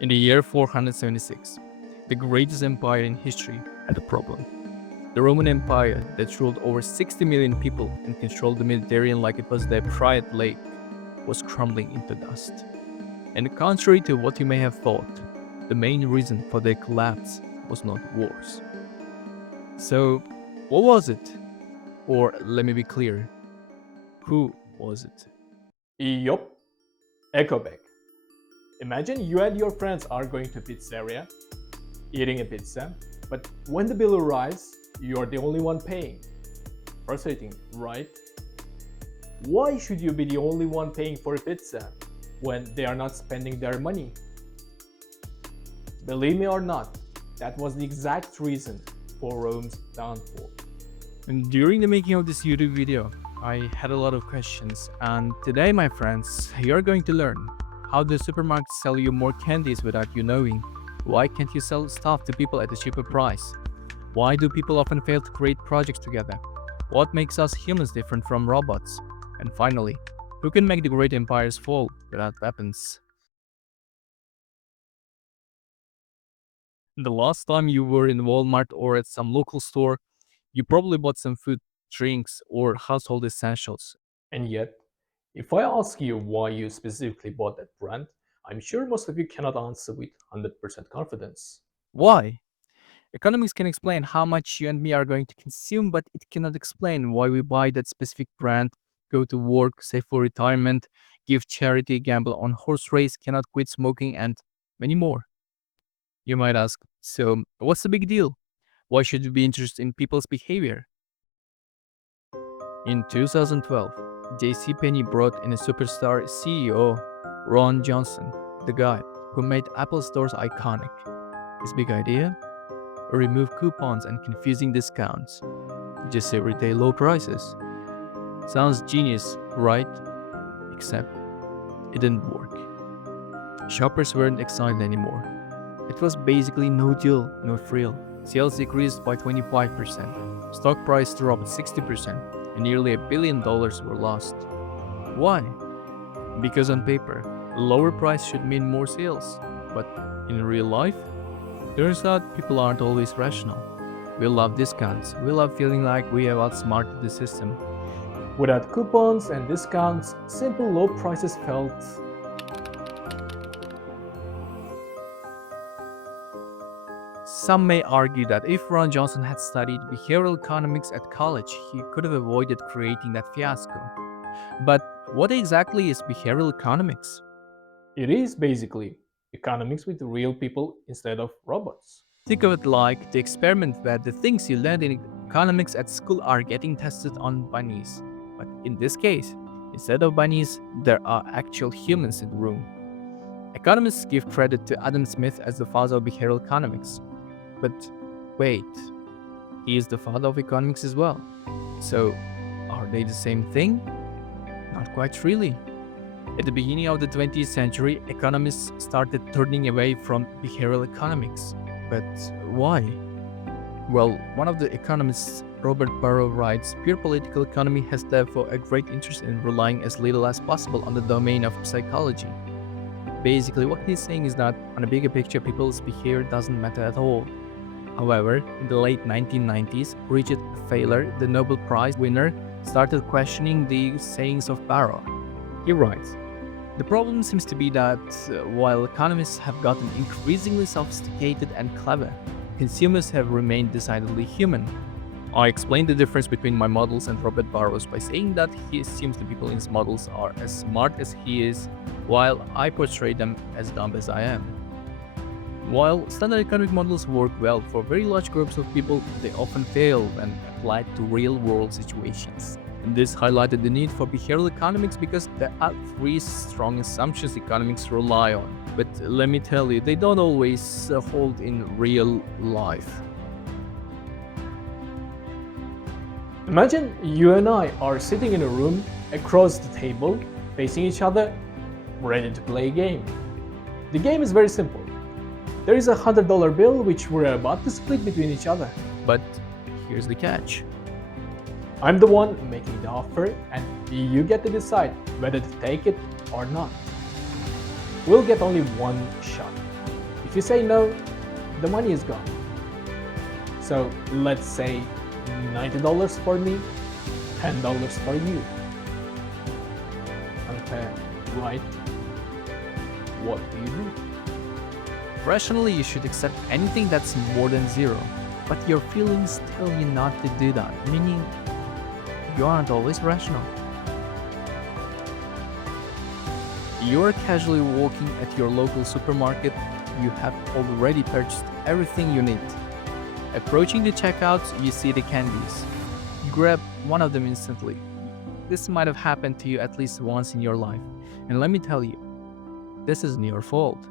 In the year 476, the greatest empire in history had a problem. The Roman Empire, that ruled over 60 million people and controlled the Mediterranean like it was their private lake, was crumbling into dust. And contrary to what you may have thought, the main reason for their collapse was not wars. So, what was it? Or let me be clear, who was it? Yup, EcoBek. Imagine you and your friends are going to pizzeria, eating a pizza, but when the bill arrives, you're the only one paying. Frustrating, right? Why should you be the only one paying for a pizza when they are not spending their money? Believe me or not, that was the exact reason for Rome's downfall. And during the making of this YouTube video, I had a lot of questions, and today, my friends, you're going to learn how do supermarkets sell you more candies without you knowing? Why can't you sell stuff to people at a cheaper price? Why do people often fail to create projects together? What makes us humans different from robots? And finally, who can make the great empires fall without weapons? The last time you were in Walmart or at some local store, you probably bought some food, drinks, or household essentials. And yet, if I ask you why you specifically bought that brand, I'm sure most of you cannot answer with 100% confidence. Why? Economics can explain how much you and me are going to consume, but it cannot explain why we buy that specific brand, go to work, save for retirement, give charity, gamble on horse race, cannot quit smoking, and many more. You might ask, so what's the big deal? Why should we be interested in people's behavior? In 2012, JCPenney brought in a superstar CEO, Ron Johnson, the guy who made Apple stores iconic. His big idea? Remove coupons and confusing discounts. Just say retail low prices. Sounds genius, right? Except it didn't work. Shoppers weren't excited anymore. It was basically no deal, no thrill. Sales decreased by 25%. Stock price dropped 60%, and nearly $1 billion were lost. Why? Because on paper, a lower price should mean more sales. But in real life, turns out people aren't always rational. We love discounts. We love feeling like we have outsmarted the system. Without coupons and discounts, simple low prices felt. Some may argue that if Ron Johnson had studied behavioral economics at college, he could have avoided creating that fiasco. But what exactly is behavioral economics? It is basically economics with real people instead of robots. Think of it like the experiment where the things you learned in economics at school are getting tested on bunnies. But in this case, instead of bunnies, there are actual humans in the room. Economists give credit to Adam Smith as the father of behavioral economics. But wait, he is the father of economics as well. So, are they the same thing? Not quite really. At the beginning of the 20th century, economists started turning away from behavioral economics. But why? Well, one of the economists, Robert Barrow, writes, pure political economy has therefore a great interest in relying as little as possible on the domain of psychology. Basically, what he's saying is that on a bigger picture, people's behavior doesn't matter at all. However, in the late 1990s, Richard Thaler, the Nobel Prize winner, started questioning the sayings of Barrow. He writes, the problem seems to be that while economists have gotten increasingly sophisticated and clever, consumers have remained decidedly human. I explained the difference between my models and Robert Barrow's by saying that he assumes the people in his models are as smart as he is, while I portray them as dumb as I am. While standard economic models work well for very large groups of people, they often fail when applied to real-world situations. And this highlighted the need for behavioral economics because there are three strong assumptions economics rely on. But let me tell you, they don't always hold in real life. Imagine you and I are sitting in a room across the table, facing each other, ready to play a game. The game is very simple. There is a $100 bill which we're about to split between each other. But here's the catch. I'm the one making the offer and you get to decide whether to take it or not. We'll get only one shot. If you say no, the money is gone. So let's say $90 for me, $10 for you. Unfair, right? What do you do? Rationally, you should accept anything that's more than zero, but your feelings tell you not to do that, meaning you aren't always rational. You're casually walking at your local supermarket, you have already purchased everything you need. Approaching the checkouts, you see the candies. You grab one of them instantly. This might have happened to you at least once in your life, and let me tell you, this isn't your fault.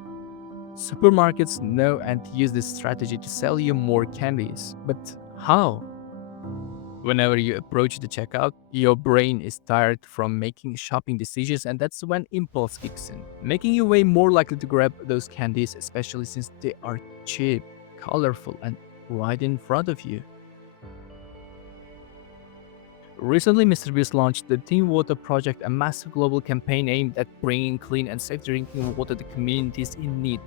Supermarkets know and use this strategy to sell you more candies. But how? Whenever you approach the checkout, your brain is tired from making shopping decisions, and that's when impulse kicks in, making you way more likely to grab those candies, especially since they are cheap, colorful, and right in front of you. Recently, Mr. Beast launched the Team Water Project, a massive global campaign aimed at bringing clean and safe drinking water to communities in need.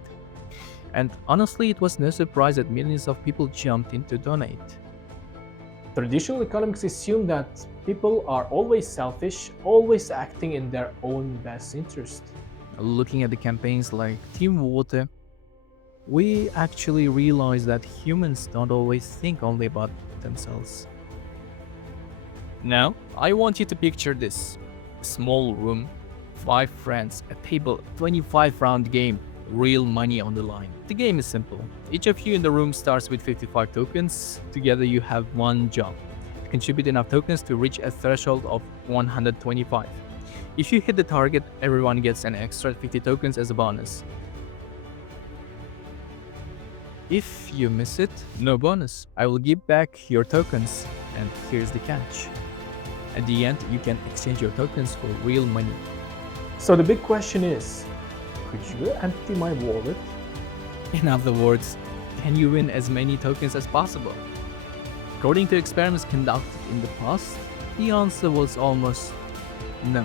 And honestly, it was no surprise that millions of people jumped in to donate. Traditional economics assume that people are always selfish, always acting in their own best interest. Looking at the campaigns like Team Water, we actually realize that humans don't always think only about themselves. Now, I want you to picture this: a small room, 5 friends, a table, 25 round game, real money on the line. The game is simple. Each of you in the room starts with 55 tokens. Together, you have one job: contribute enough tokens to reach a threshold of 125. If you hit the target, everyone gets an extra 50 tokens as a bonus. If you miss it, no bonus. I will give back your tokens. And here's the catch: at the end, you can exchange your tokens for real money. So the big question is, could you empty my wallet? In other words, can you win as many tokens as possible? According to experiments conducted in the past, the answer was almost no.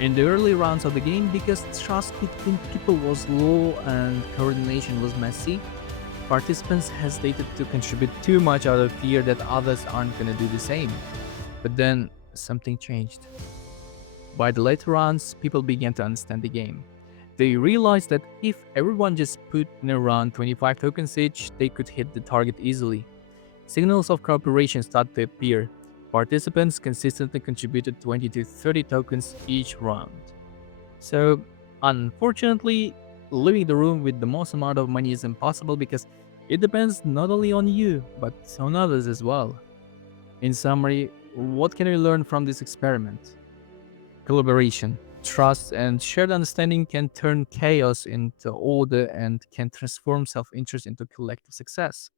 In the early rounds of the game, because trust between people was low and coordination was messy, participants hesitated to contribute too much out of fear that others aren't gonna do the same. But then something changed. By the later rounds, people began to understand the game. They realized that if everyone just put in around 25 tokens each, they could hit the target easily. Signals of cooperation started to appear. Participants consistently contributed 20 to 30 tokens each round. So, unfortunately, leaving the room with the most amount of money is impossible because it depends not only on you, but on others as well. In summary, what can we learn from this experiment? Collaboration, trust, and shared understanding can turn chaos into order and can transform self interest into collective success.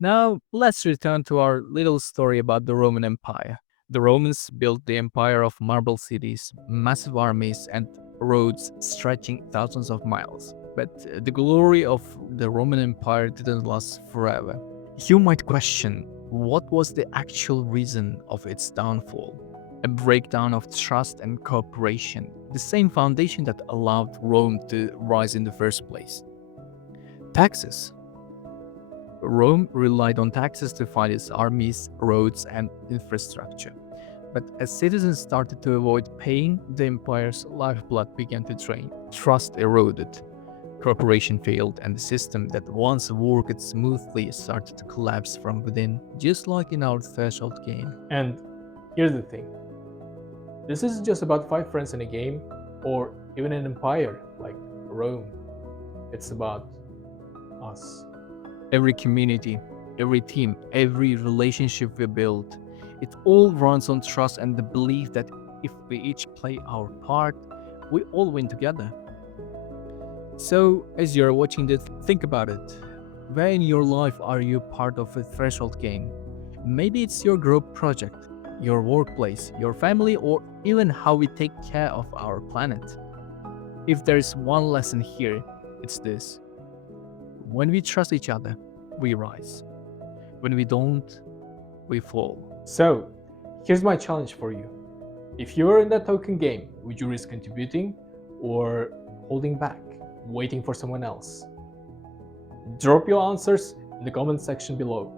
Now, let's return to our little story about the Roman Empire. The Romans built the empire of marble cities, massive armies, and roads stretching thousands of miles. But the glory of the Roman Empire didn't last forever. You might question, what was the actual reason of its downfall? A breakdown of trust and cooperation, the same foundation that allowed Rome to rise in the first place. Taxes. Rome relied on taxes to fund its armies, roads, and infrastructure. But as citizens started to avoid paying, the empire's lifeblood began to drain. Trust eroded, cooperation failed, and the system that once worked smoothly started to collapse from within, just like in our threshold game. And here's the thing, this isn't just about 5 friends in a game or even an empire like Rome. It's about us. Every community, every team, every relationship we build, it all runs on trust and the belief that if we each play our part, we all win together. So, as you're watching this, think about it. Where in your life are you part of a threshold game? Maybe it's your group project, your workplace, your family, or even how we take care of our planet. If there's one lesson here, it's this: when we trust each other, we rise. When we don't, we fall. So, here's my challenge for you. If you're in that token game, would you risk contributing or holding back, waiting for someone else? Drop your answers in the comment section below.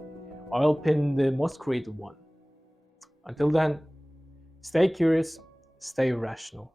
I'll pin the most creative one. Until then, stay curious, stay rational.